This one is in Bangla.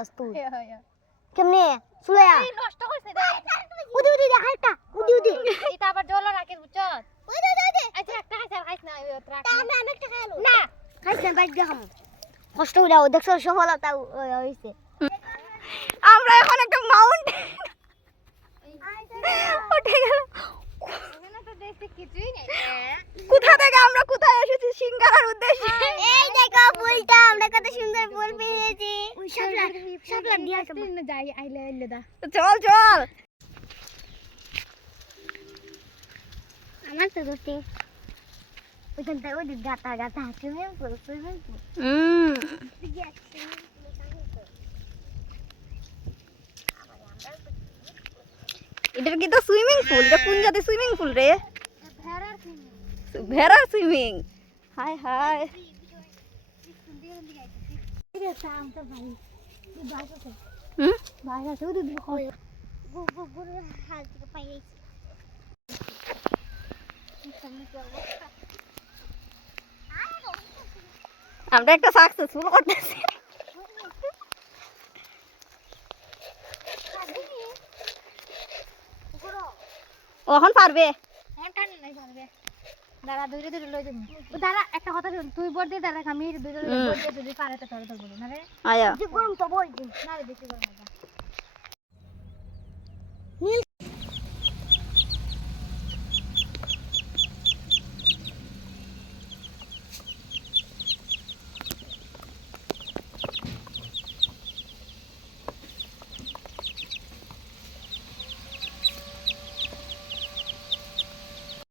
বুঝছস তুই কেমনে সুলাইয়া এই নষ্ট করছে রে উদি হালকা উদি এটা আবার জল রাখে বুঝছস উদি আচ্ছা একটা খাইছ না ওই রাখ আমি একটা খাইলো না খাইছ না বাইক দেখাম কষ্ট করে দেখছস সফলতা হইছে আমরা এখন একটা মাউন্টেন উঠে গেলাম ওখানে তো দেখতে কিছুই নেই কোথা থেকে আমরা কোথায় এসেছি সিঙ্গারার উদ্দেশ্যে এই দেখো ফুলটা আমরা কত সুন্দর ফুল পেয়েছি শাপলা দিয়া না যাই আইলে দা চল চল আমার তো দোস্তি ওইখান থেকে ওই গাতা সুইমিং পুল এটার কি তো সুইমিং পুল এটা কোন জাতের সুইমিং পুল রে ভেড়ার কি ভেড়ার সুইমিং হাই হাই হুম হাত থেকে পাইছি আমরা একটা সাকসেসফুল করতেছি ওখন পারবে টানি নাই পারবে দাঁড়া দূরে লই দেব দাঁড়া একটা কথা শুন তুই বল দিয়ে দাঁড়া আমি দূরে বল দিয়ে যদি পারে তো তোর বল না রে আয়া গরম তো বই না রে বেশি গরম না